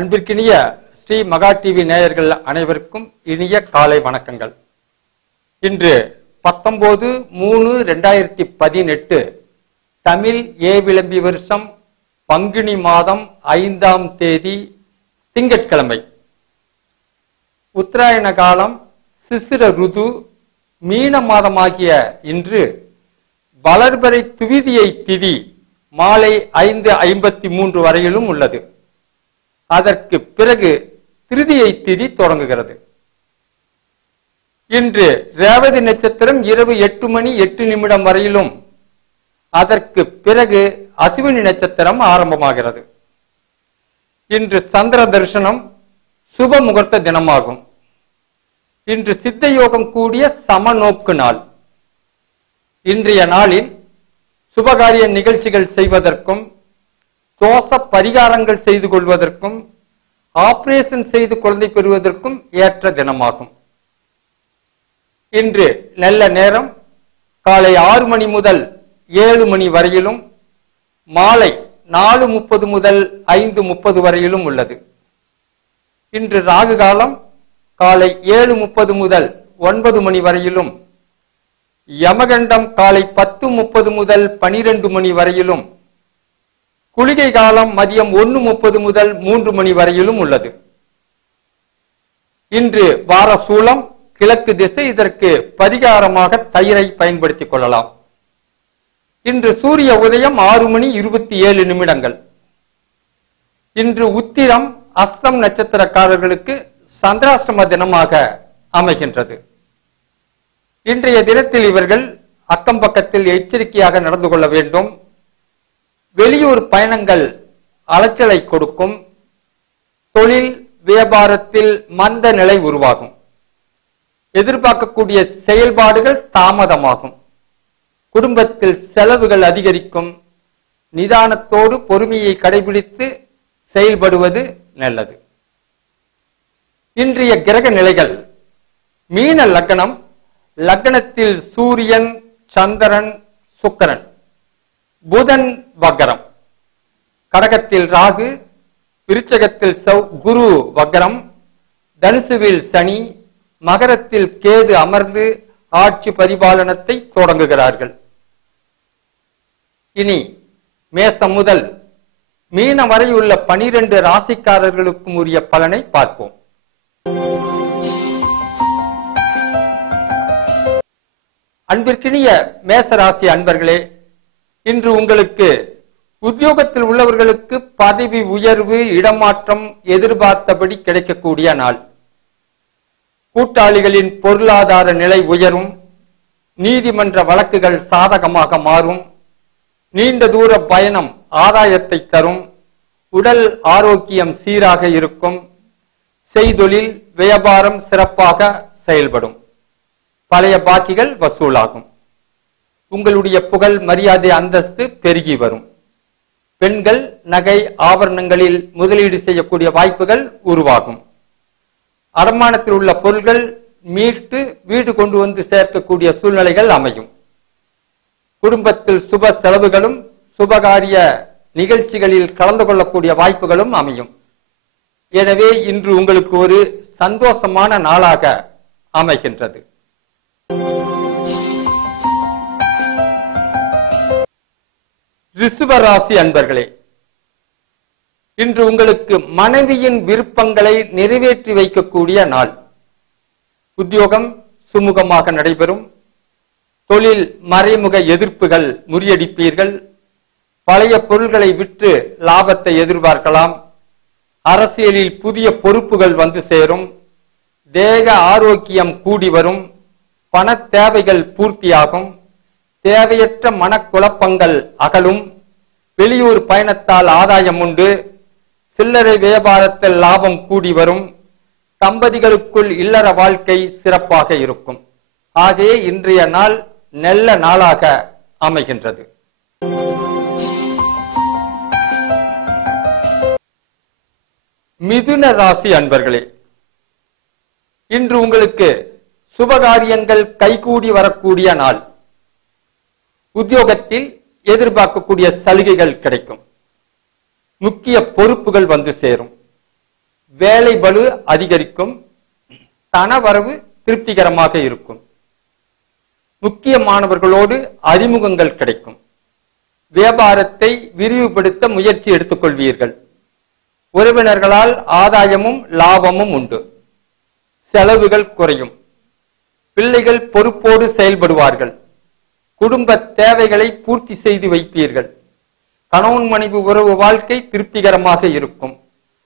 அன்பிற்கினிய ஸ்ரீ மகா டிவி நேயர்கள் அனைவருக்கும் இனிய காலை வணக்கங்கள். இன்று பத்தொன்பது மூணு ரெண்டாயிரத்தி பதினெட்டு தமிழ் ஏ விளம்பி வருஷம் பங்குனி மாதம் ஐந்தாம் தேதி திங்கட்கிழமை. உத்தராயண காலம் சிசிர ருது மீன மாதமாகிய இன்று வளர்பறை துவிதியை திதி மாலை ஐந்து ஐம்பத்தி மூன்று வரையிலும் உள்ளது. அதற்கு பிறகு திருதியை திதி தொடங்குகிறது. இன்று ரேவதி நட்சத்திரம் இரவு எட்டு மணி எட்டு நிமிடம் வரையிலும் அதற்கு பிறகு அசுவினி நட்சத்திரம் ஆரம்பமாகிறது. இன்று சந்திர தரிசனம் சுப முகூர்த்த தினமாகும். இன்று சித்த யோகம் கூடிய சமநோக்கு நாள். இன்றைய நாளில் சுபகாரிய நிகழ்ச்சிகள் செய்வதற்கும் தோச பரிகாரங்கள் செய்து கொள்வதற்கும் ஆபரேஷன் செய்து குழந்தை பெறுவதற்கும் ஏற்ற தினமாகும். இன்று நல்ல நேரம். காலை ஆறு மணி முதல் ஏழு மணி வரையிலும் மாலை நாலு முப்பது முதல் ஐந்து முப்பது வரையிலும் உள்ளது. இன்று ராகு காலம் காலை ஏழு முப்பது முதல் ஒன்பது மணி வரையிலும் யமகண்டம் காலை பத்து முப்பது முதல் பனிரெண்டு மணி வரையிலும் குளிகை காலம் மதியம் ஒன்று முப்பது முதல் மூன்று மணி வரையிலும் உள்ளது. இன்று வார சூளம் கிழக்கு திசை இதற்கு பரிகாரமாக தயிரை பயன்படுத்திக் கொள்ளலாம். இன்று சூரிய உதயம் ஆறு மணி இருபத்தி ஏழு நிமிடங்கள். இன்று உத்திரம் அஸ்தம் நட்சத்திரக்காரர்களுக்கு சந்திராஷ்டம தினமாக அமைகின்றது. இன்றைய தினத்தில் இவர்கள் அக்கம் பக்கத்தில் எச்சரிக்கையாக நடந்து கொள்ள வேண்டும். வெளியூர் பயணங்கள் அலைச்சலை கொடுக்கும். தொழில் வியாபாரத்தில் மந்த நிலை உருவாகும். எதிர்பார்க்கக்கூடிய செயல்பாடுகள் தாமதமாகும். குடும்பத்தில் செலவுகள் அதிகரிக்கும். நிதானத்தோடு பொறுமையை கடைபிடித்து செயல்படுவது நல்லது. இன்றைய கிரக நிலைகள். மீன லக்னம். லக்னத்தில் சூரியன் சந்திரன் சுக்கரன். புதன் வக்கரம் கடகத்தில் ராகு விருச்சகத்தில் சௌ குரு வக்கரம் தனுசுவில் சனி மகரத்தில் கேது அமர்ந்து ஆட்சி பரிபாலனத்தை தொடங்குகிறார்கள். இனி மேசம் முதல் மீன வரை உள்ள பனிரெண்டு ராசிக்காரர்களுக்கும் உரிய பலனை பார்ப்போம். அன்பிற்கினிய மேசராசி அன்பர்களே இன்று உங்களுக்கு உத்தியோகத்தில் உள்ளவர்களுக்கு பதவி உயர்வு இடமாற்றம் எதிர்பார்த்தபடி கிடைக்கக்கூடிய நாள். கூட்டாளிகளின் பொருளாதார நிலை உயரும் நீதிமன்ற வழக்குகள் சாதகமாக மாறும் நீண்ட தூர பயணம் ஆதாயத்தை தரும் உடல் ஆரோக்கியம் சீராக இருக்கும் செய்தொழில் வியாபாரம் சிறப்பாக செயல்படும். பழைய பாக்கிகள் வசூலாகும். உங்களுடைய புகழ் மரியாதை அந்தஸ்து பெருகி வரும். பெண்கள் நகை ஆபரணங்களில் முதலீடு செய்யக்கூடிய வாய்ப்புகள் உருவாகும். அடமானத்தில் உள்ள பொருள்கள் மீட்டு வீடு கொண்டு வந்து சேர்க்கக்கூடிய சூழ்நிலைகள் அமையும். குடும்பத்தில் சுப செலவுகளும் சுபகாரிய நிகழ்ச்சிகளில் கலந்து கொள்ளக்கூடிய வாய்ப்புகளும் அமையும். எனவே இன்று உங்களுக்கு ஒரு சந்தோஷமான நாளாக அமைகின்றது. ரிசுவ ராசி அன்பர்களே இன்று உங்களுக்கு மனைவியின் விருப்பங்களை நிறைவேற்றி வைக்கக்கூடிய நாள். உத்தியோகம் சுமூகமாக நடைபெறும். தொழில் மறைமுக எதிர்ப்புகள் முறியடிப்பீர்கள். பழைய பொருள்களை விற்று லாபத்தை எதிர்பார்க்கலாம். அரசியலில் புதிய பொறுப்புகள் வந்து சேரும். தேக ஆரோக்கியம் கூடி வரும். பண தேவைகள் பூர்த்தியாகும். தேவையற்ற மனக்குழப்பங்கள் அகலும். வெளியூர் பயணத்தால் ஆதாயம் உண்டு. சில்லறை வியாபாரத்தில் லாபம் கூடி வரும். தம்பதிகளுக்குள் இல்லற வாழ்க்கை சிறப்பாக இருக்கும். ஆகவே இன்றைய நாள் நல்ல நாளாக அமைகின்றது. மிதுன ராசி அன்பர்களே இன்று உங்களுக்கு சுபகாரியங்கள் கைகூடி வரக்கூடிய நாள். உத்தியோகத்தில் எதிர்பார்க்கக்கூடிய சலுகைகள் கிடைக்கும். முக்கிய பொறுப்புகள் வந்து சேரும். வேலை பலு அதிகரிக்கும். தனவரவு திருப்திகரமாக இருக்கும். முக்கியமானவர்களோடு அறிமுகங்கள் கிடைக்கும். வியாபாரத்தை விரிவுபடுத்த முயற்சி எடுத்துக்கொள்வீர்கள். உறவினர்களால் ஆதாயமும் லாபமும் உண்டு. செலவுகள் குறையும். பிள்ளைகள் பொறுப்போடு செயல்படுவார்கள். குடும்ப தேவைகளை பூர்த்தி செய்து வைப்பீர்கள். கணவன் மனைவி உறவு வாழ்க்கை திருப்திகரமாக இருக்கும்.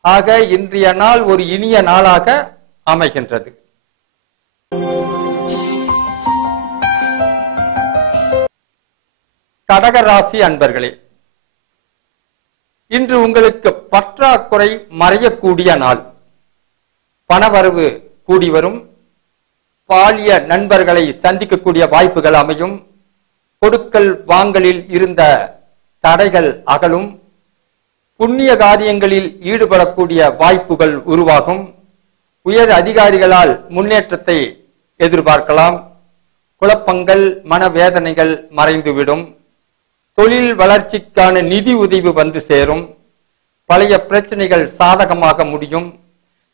ஆக இன்றைய நாள் ஒரு இனிய நாளாக அமைகின்றது. கடகராசி அன்பர்களே இன்று உங்களுக்கு பற்றாக்குறை மறையக்கூடிய நாள். பணவரவு கூடி வரும். பாலிய நண்பர்களை சந்திக்கக்கூடிய வாய்ப்புகள் அமையும். கொடுக்கல் வாங்கலில் இருந்த தடைகள் அகலும். புண்ணிய காரியங்களில் ஈடுபடக்கூடிய வாய்ப்புகள் உருவாகும். உயர் அதிகாரிகளால் முன்னேற்றத்தை எதிர்பார்க்கலாம். குழப்பங்கள் மனவேதனைகள் மறைந்துவிடும். தொழில் வளர்ச்சிக்கான நிதி உதவி வந்து சேரும். பழைய பிரச்சனைகள் சாதகமாக முடியும்.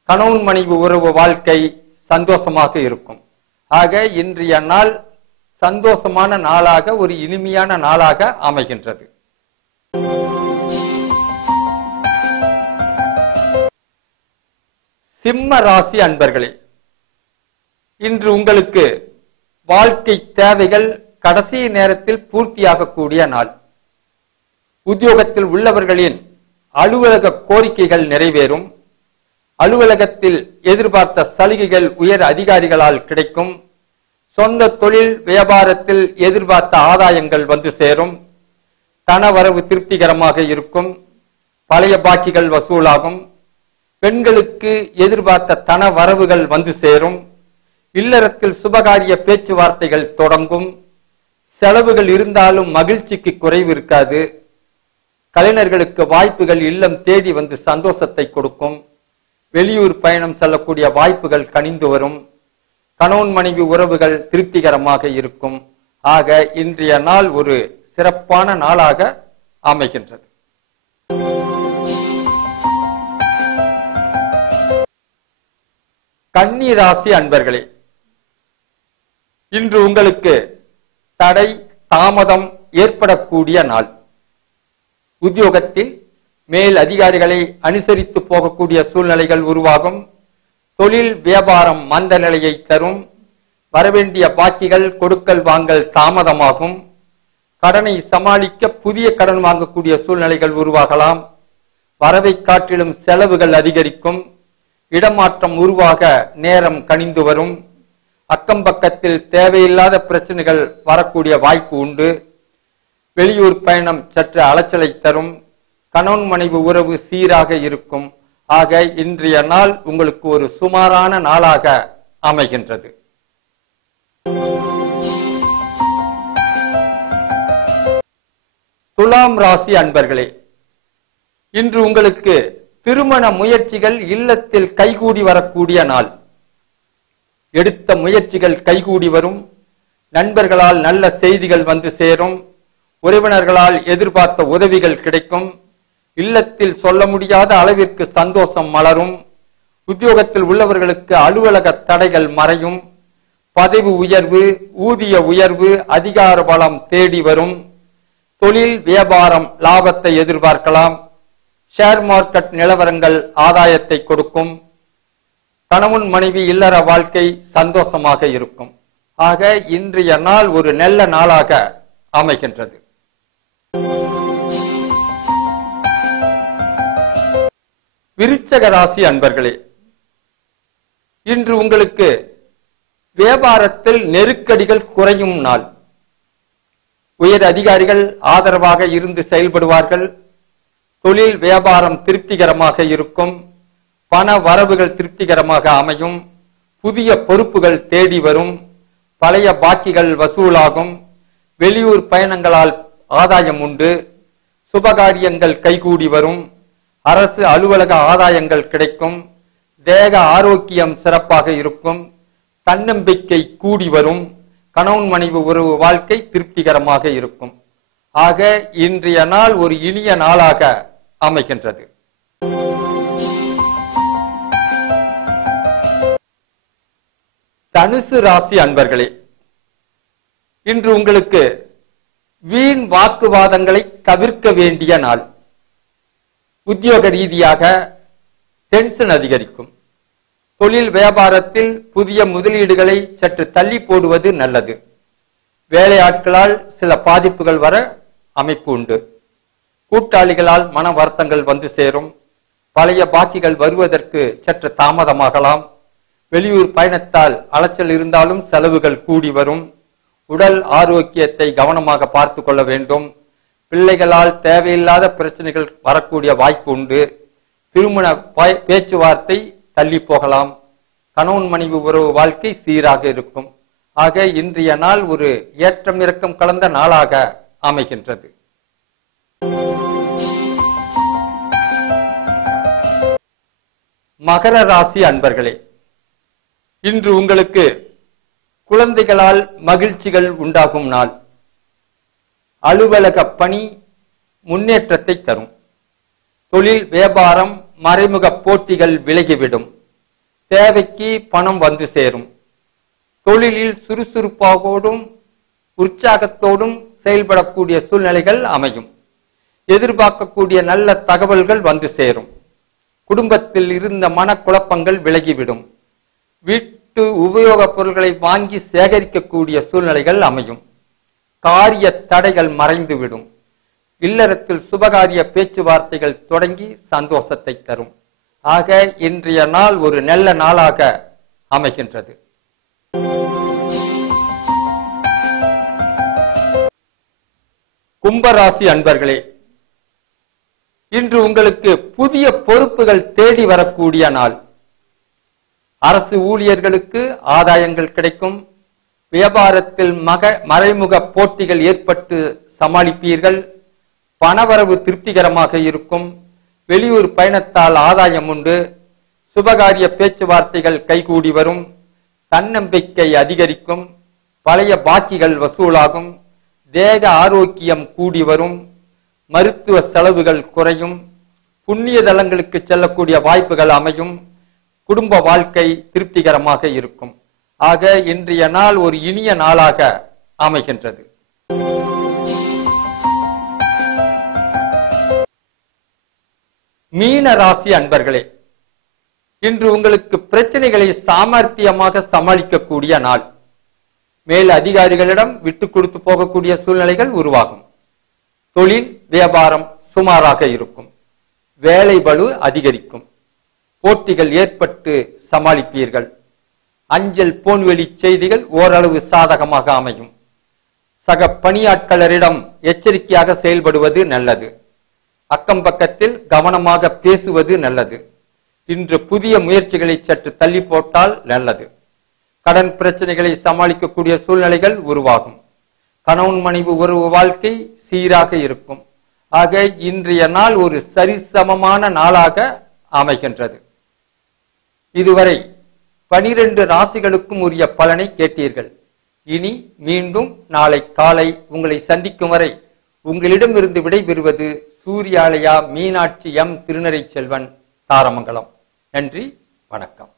கணவன் மனைவி உறவு வாழ்க்கை சந்தோஷமாக இருக்கும். ஆக இன்றைய நாள் சந்தோஷமான நாளாக ஒரு இனிமையான நாளாக அமைகின்றது. சிம்ம ராசி அன்பர்களே இன்று உங்களுக்கு வாழ்க்கை தேவைகள் கடைசி நேரத்தில் பூர்த்தியாகக்கூடிய நாள். உத்தியோகத்தில் உள்ளவர்களின் அலுவலக கோரிக்கைகள் நிறைவேறும். அலுவலகத்தில் எதிர்பார்த்த சலுகைகள் உயர் அதிகாரிகளால் கிடைக்கும். சொந்த தொழில் வியாபாரத்தில் எதிர்பார்த்த ஆதாயங்கள் வந்து சேரும். தனவரவு திருப்திகரமாக இருக்கும். பழைய பாக்கிகள் வசூலாகும். பெண்களுக்கு எதிர்பார்த்த தன வரவுகள் வந்து சேரும். இல்லறத்தில் சுபகாரிய பேச்சுவார்த்தைகள் தொடங்கும். செலவுகள் இருந்தாலும் மகிழ்ச்சிக்கு குறைவு இருக்காது. கலைஞர்களுக்கு வாய்ப்புகள் இல்லம் தேடி வந்து சந்தோஷத்தை கொடுக்கும். வெளியூர் பயணம் செல்லக்கூடிய வாய்ப்புகள் கனிந்து வரும். கணவன் மனைவி உறவுகள் திருப்திகரமாக இருக்கும். ஆக இன்றைய நாள் ஒரு சிறப்பான நாளாக அமைகின்றது. கன்னி ராசி அன்பர்களே இன்று உங்களுக்கு தடை தாமதம் ஏற்படக்கூடிய நாள். உத்தியோகத்தில் மேல் அதிகாரிகளை அனுசரித்து போகக்கூடிய சூழ்நிலைகள் உருவாகும். தொழில் வியாபாரம் மந்த நிலையை தரும். வரவேண்டிய பாக்கிகள் கொடுக்கல் வாங்கல் தாமதமாகும். கடனை சமாளிக்க புதிய கடன் வாங்கக்கூடிய சூழ்நிலைகள் உருவாகலாம். வரவை காட்டிலும் செலவுகள் அதிகரிக்கும். இடமாற்றம் உருவாக நேரம் கனிந்து வரும். அக்கம் பக்கத்தில் தேவையில்லாத பிரச்சனைகள் வரக்கூடிய வாய்ப்பு உண்டு. வெளியூர் பயணம் சற்று அலைச்சலை தரும். கணவன் மனைவி உறவு சீராக இருக்கும். ஆக இன்றைய நாள் உங்களுக்கு ஒரு சுமாரான நாளாக அமைகின்றது. துலாம் ராசி அன்பர்களே இன்று உங்களுக்கு திருமண முயற்சிகள் இல்லத்தில் கைகூடி வரக்கூடிய நாள். எடுத்த முயற்சிகள் கைகூடி வரும். நண்பர்களால் நல்ல செய்திகள் வந்து சேரும். உறவினர்களால் எதிர்பார்த்த உதவிகள் கிடைக்கும். இல்லத்தில் சொல்ல முடியாத அளவிற்கு சந்தோஷம் மலரும். உத்தியோகத்தில் உள்ளவர்களுக்கு அலுவலக தடைகள் மறையும். பதவி உயர்வு ஊதிய உயர்வு அதிகார பலம் தேடி வரும். தொழில் வியாபாரம் லாபத்தை எதிர்பார்க்கலாம். ஷேர் மார்க்கெட் நிலவரங்கள் ஆதாயத்தை கொடுக்கும். கணவன் மனைவி இல்லற வாழ்க்கை சந்தோஷமாக இருக்கும். ஆக இன்றைய நாள் ஒரு நல்ல நாளாக அமைகின்றது. விருச்சக ராசி அன்பர்களே இன்று உங்களுக்கு வியாபாரத்தில் நெருக்கடிகள் குறையும் நாள். உயர் அதிகாரிகள் ஆதரவாக இருந்து செயல்படுவார்கள். தொழில் வியாபாரம் திருப்திகரமாக இருக்கும். பண வரவுகள் திருப்திகரமாக அமையும். புதிய பொறுப்புகள் தேடி வரும். பழைய பாக்கிகள் வசூலாகும். வெளியூர் பயணங்களால் ஆதாயம் உண்டு. சுபகாரியங்கள் கைகூடி வரும். அரசு அலுவலக ஆதாயங்கள் கிடைக்கும் தேக ஆரோக்கியம் சிறப்பாக இருக்கும் தன்னம்பிக்கை கூடி வரும் கணவன் மனைவி உறவு வாழ்க்கை திருப்திகரமாக இருக்கும். ஆக இன்றைய நாள் ஒரு இனிய நாளாக அமைகின்றது. தனுசு ராசி அன்பர்களே இன்று உங்களுக்கு வீண் வாக்குவாதங்களை தவிர்க்க வேண்டிய நாள். உத்தியோக ரீதியாக டென்ஷன் அதிகரிக்கும். தொழில் வியாபாரத்தில் புதிய முதலீடுகளை சற்று தள்ளி போடுவது நல்லது. வேலையாட்களால் சில பாதிப்புகள் வர அமைப்பு உண்டு. கூட்டாளிகளால் மன வருத்தங்கள் வந்து சேரும். பழைய பாக்கிகள் வருவதற்கு சற்று தாமதமாகலாம். வெளியூர் பயணத்தால் அலைச்சல் இருந்தாலும் செலவுகள் கூடி வரும். உடல் ஆரோக்கியத்தை கவனமாக பார்த்து கொள்ள வேண்டும். பிள்ளைகளால் தேவையில்லாத பிரச்சனைகள் வரக்கூடிய வாய்ப்பு உண்டு. திருமண பேச்சுவார்த்தை தள்ளி போகலாம். கணவன் மனைவி உறவு வாழ்க்கை சீராக இருக்கும். ஆக இன்றைய நாள் ஒரு ஏற்றம் இறக்கம் கலந்த நாளாக அமைகின்றது. மகர ராசி அன்பர்களே இன்று உங்களுக்கு குழந்தைகளால் மகிழ்ச்சிகள் உண்டாகும் நாள். அலுவலக பணி முன்னேற்றத்தை தரும். தொழில் வியாபாரம் மறைமுக போட்டிகள் விலகிவிடும். தேவைக்கு பணம் வந்து சேரும். தொழிலில் சுறுசுறுப்பாகோடும் உற்சாகத்தோடும் செயல்படக்கூடிய சூழ்நிலைகள் அமையும். எதிர்பார்க்கக்கூடிய நல்ல தகவல்கள் வந்து சேரும். குடும்பத்தில் இருந்த மனக்குழப்பங்கள் விலகிவிடும். வீட்டு உபயோகப் பொருட்களை வாங்கி சேகரிக்கக்கூடிய சூழ்நிலைகள் அமையும். காரிய தடைகள் மறைந்துவிடும். இல்லறத்தில் சுபகாரிய பேச்சுவார்த்தைகள் தொடங்கி சந்தோஷத்தை தரும். ஆக இன்றைய நாள் ஒரு நல்ல நாளாக அமைகின்றது. கும்பராசி அன்பர்களே இன்று உங்களுக்கு புதிய பொறுப்புகள் தேடி வரக்கூடிய நாள். அரசு ஊழியர்களுக்கு ஆதாயங்கள் கிடைக்கும். வியாபாரத்தில் மக மறைமுக போட்டிகள் ஏற்பட்டு சமாளிப்பீர்கள். பணவரவு திருப்திகரமாக இருக்கும். வெளியூர் பயணத்தால் ஆதாயம் உண்டு. சுபகாரிய பேச்சுவார்த்தைகள் கைகூடி வரும். தன்னம்பிக்கை அதிகரிக்கும். பழைய பாக்கிகள் வசூலாகும். தேக ஆரோக்கியம் கூடி வரும். மருத்துவ செலவுகள் குறையும். புண்ணிய தலங்களுக்கு செல்லக்கூடிய வாய்ப்புகள் அமையும். குடும்ப வாழ்க்கை திருப்திகரமாக இருக்கும். ஆக இன்றைய நாள் ஒரு இனிய நாளாக அமைகின்றது. மீன ராசி அன்பர்களே இன்று உங்களுக்கு பிரச்சனைகளை சாமர்த்தியமாக சமாளிக்கக்கூடிய நாள். மேல் அதிகாரிகளிடம் விட்டு கொடுத்து போகக்கூடிய சூழ்நிலைகள் உருவாகும். தொழில் வியாபாரம் சுமாராக இருக்கும். வேலை பளு அதிகரிக்கும். போட்டிகள் ஏற்பட்டு சமாளிப்பீர்கள். அஞ்சல் போன்வெளி செய்திகள் ஓரளவு சாதகமாக அமையும். சக பணியாட்களரிடம் எச்சரிக்கையாக செயல்படுவது நல்லது. அக்கம் பக்கத்தில் கவனமாக பேசுவது நல்லது. இன்று புதிய முயற்சிகளை சற்று தள்ளி போட்டால் நல்லது. கடன் பிரச்சனைகளை சமாளிக்கக்கூடிய சூழ்நிலைகள் உருவாகும். கணவன் மனைவி உறவு வாழ்க்கை சீராக இருக்கும். ஆக இன்றைய நாள் ஒரு சரிசமமான நாளாக அமைகின்றது. இதுவரை பனிரெண்டு ராசிகளுக்கும் உரிய பலனை கேட்டீர்கள். இனி மீண்டும் நாளை காலை உங்களை சந்திக்கும் வரை உங்களிடமிருந்து விடைபெறுவது சூர்யாலயா மீனாட்சி எம் திருநரை செல்வன் தாரமங்கலம். நன்றி வணக்கம்.